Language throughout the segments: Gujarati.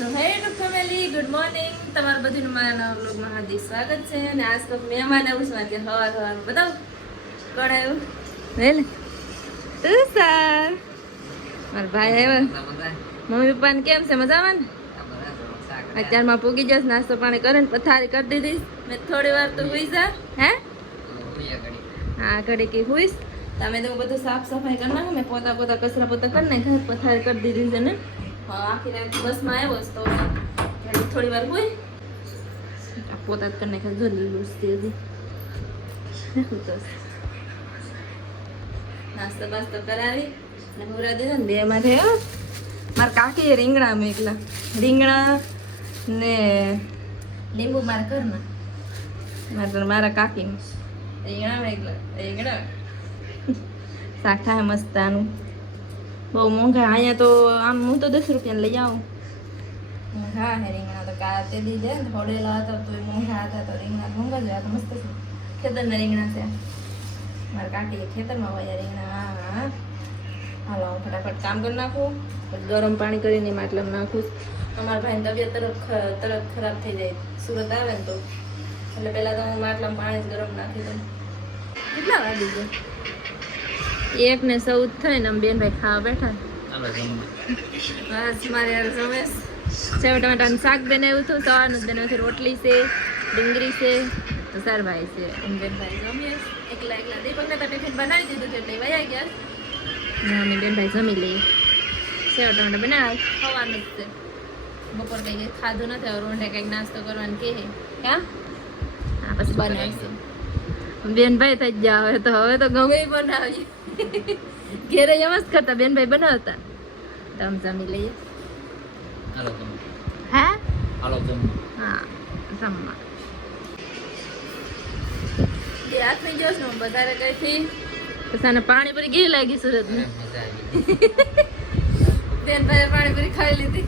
So hello family, good morning. તમારું બધું મારા નવા વ્લોગમાં હાર્દિક સ્વાગત છે. અને આજ તો મહેમાન આવું છું આજે હવાર બતાવ કોણ આવ્યું રે ને તું સર મારા ભાઈ આવ્યો. મમ્મી પપ્પાને કેમ છે? મજામાં ને? અત્યારમાં પૂગી જશ, નાસ્તો પાણી કરીને પથારી કરી દીધી. મેં થોડી વાર તો હુઈ જા. હે હા ઘડી કે હુઈશ. તમે તો બધું સાફ સફાઈ કરી નાખો. મેં પોતા કચરા પોતા કરી નાખે, પથારી કરી દીધી છે ને. આખી રાત બસમાં આવ્યો તો થોડી વાર હોય પોતા જ કરી નાખે. જો લીલું નાસ્તો બાસ્તો કરાવી અને હુરા દીધો ને. બે માં થયો મારા કાકી રીંગણા મેકલા, રીંગણા ને લીંબુ મારા ઘરના મારા કાકી રીંગણા મેકલા. રીંગણા શાક થાય મસ્ત. આનું બહુ મોંઘા અહીંયા તો. આમ હું તો 10 રૂપિયા લઈ આવું. મોંઘા હે રીંગણા તો. તે દીધે ને થોડેલા હતા તો મોંઘા હતા તો રીંગણા મોંઘા જ તો મસ્ત છે. ખેતરના રીંગણા છે. મારા કાકીએ ખેતરમાં વાયા રીંગણા. હા હાલો હું ફટાફટ કામ કરી નાખું, પછી ગરમ પાણી કરીને માટલામાં નાખું. અમારા ભાઈની તબિયત તરત ખરાબ થઈ જાય સુરત આવે ને તો, એટલે પહેલાં તો હું માટલામાં પાણી જ ગરમ નાખી દઉં. કેટલા વાગી ગયા? 1:14 થઈને આમ બેનભાઈ ખાવા બેઠા. બસ મારે યાર રમેશ સેવ ટમાટાનું શાક બનાવ્યું હતું. સવારનું જ બનાવ્યું છે. રોટલી છે, ડુંગળી છે, તો સારભાઈ છે. બેનભાઈ જમીએ એકલા. દીપકને તો ટિફિન બનાવી દીધું છે એટલે વયા ગયા. અમે બેનભાઈ જમી લઈએ. સેવ ટમાટા બનાવ ખવાનું જ છે. બપોર કંઈ ખાધું નથી. હવે રોંઢે કંઈક નાસ્તો કરવાનું કહે ક્યાં હા પછી બનાવીશું. બેનભાઈ થઈ જ જાવ હવે તો ગમે બનાવીએ. ઘેરે એમ જ કરતા બેનભાઈ બનાવતા. તો આમ જમી લઈએ. હા હા જમવા એ હાથની જોશ ને વધારે કઈથી પછી પાણીપુરી કેવી લાગી સુરત ને? બેનભાઈ પાણીપુરી ખાઈ લીધી.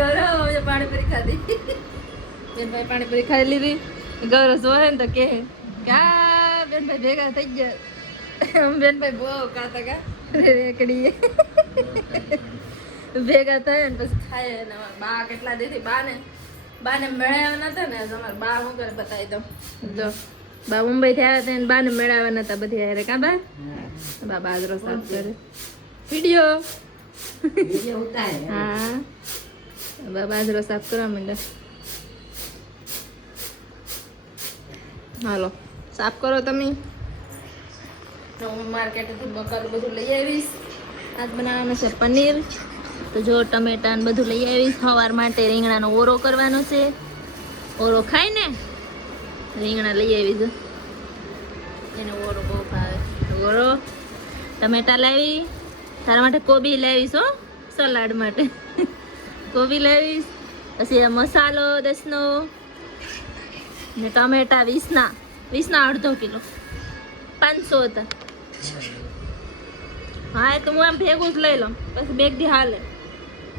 ગૌરવ પાણીપુરી ખાધી. બેનભાઈ પાણીપુરી ખાઈ લીધી. ગૌરવ જોવે ને તો કે બેનભાઈ ભેગા થઈ ગયા. બેનભાઈ બહુ ખાતા કા રેકડીએ ભેગા થાય ને પછી ખાય ને. બા કેટલા દેથી બાને મેળવ્યા નતા ને. અમારા બા હું કરે બતાવી દઉં. જો બા મુંબઈ થી આવ્યા હતા ને બાને મેળવ્યા નતા બધી હારે. કા બા બાજરો સાફ કરે વિડીયો. હા બા બાજરો સાફ કરવા માંડે. હાલો સાફ કરો તમે. હું માર્કેટથી બકાલું બધું લઈ આવીશ. આજ બનાવવાનું છે પનીર. તો જો ટમેટા ને બધું લઈ આવીશ. સવાર માટે રીંગણાનો ઓરો કરવાનો છે. ઓરો ખાય ને રીંગણા લઈ આવીશ. એને ઓરો બહુ ભાવે. ઓરો ટમેટા લાવી. તારા માટે કોબી લાવીશ હો, સલાડ માટે કોબી લાવીશ. પછી મસાલો 10નો ને ટમેટા 20ના 2.5 કિલો 500 હતા. હા એ તો હું આમ ભેગું જ લઈ લઉં. પછી બેગથી હાલે.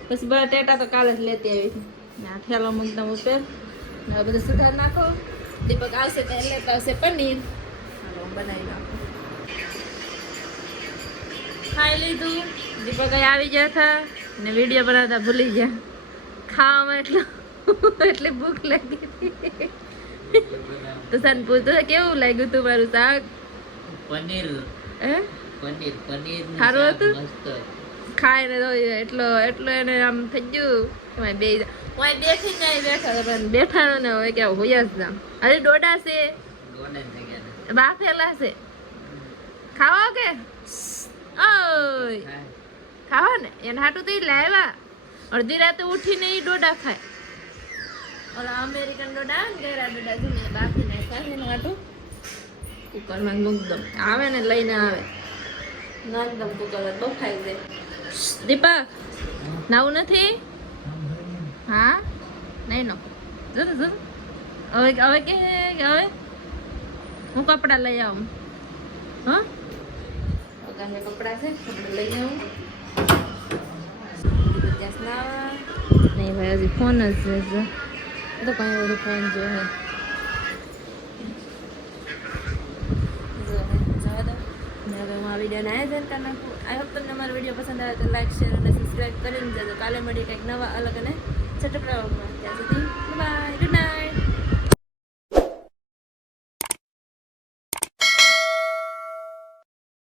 પછી બટેટા તો કાલે જ લેતી આવી હતી. આ થેલો મૂકતા ઉપર ને બધું સુધાર નાખો. દીપક આવશે તો લેતા આવશે પનીર. હાલો હું બનાવી નાખું. ખાઈ લીધું. દીપક આવી ગયા હતા ને વિડીયો બનાવતા ભૂલી ગયા. ખાવામાં એટલી ભૂખ લાગી હતી. તો સન પૂછતો કેવું લાગ્યું તું મારું શાક? પનીર સારું હતું. ખાઈને એટલો એને આમ થઈ ગયું. બેઠી ને બેઠા પણ બેઠાનો ને હોય કે હોય જ ના. અરે ડોડા છે બાફેલા છે. ખાવા કે ઓય ખાવા ને એને હાટું તો લાવ્યા. અડધી રાતે ઉઠીને એ ડોડા ખાય. ઓલા અમેરિકન ડોડા ને ગેરા ડોડા છે બાફી નાખ્યા છે. એનું હાટું કુકરમાં મૂક દઉં. આવે ને લઈને આવે નાખ દઉં કુકર બફાઈ જાય. દીપક નાવું નથી? હા નહીં નો હવે કે હવે હું કપડાં લઈ આવું. હા વગાને કપડાં છે, કપડાં લઈ આવું. નહીં ભાઈ હજી ફોન જ છે. તો કઈ બધું ફોન જોવે. હવે હું આ વિડીયોને આયોજન કરી નાખું. આઈ હોપ તમને અમારો વિડીયો પસંદ આવે તો લાઈક શેર અને સબસ્ક્રાઈબ કરીને જજો. કાલે મળી કંઈક નવા અલગ અને છઠ્ઠા બ્લોગમાં ત્યાં સુધી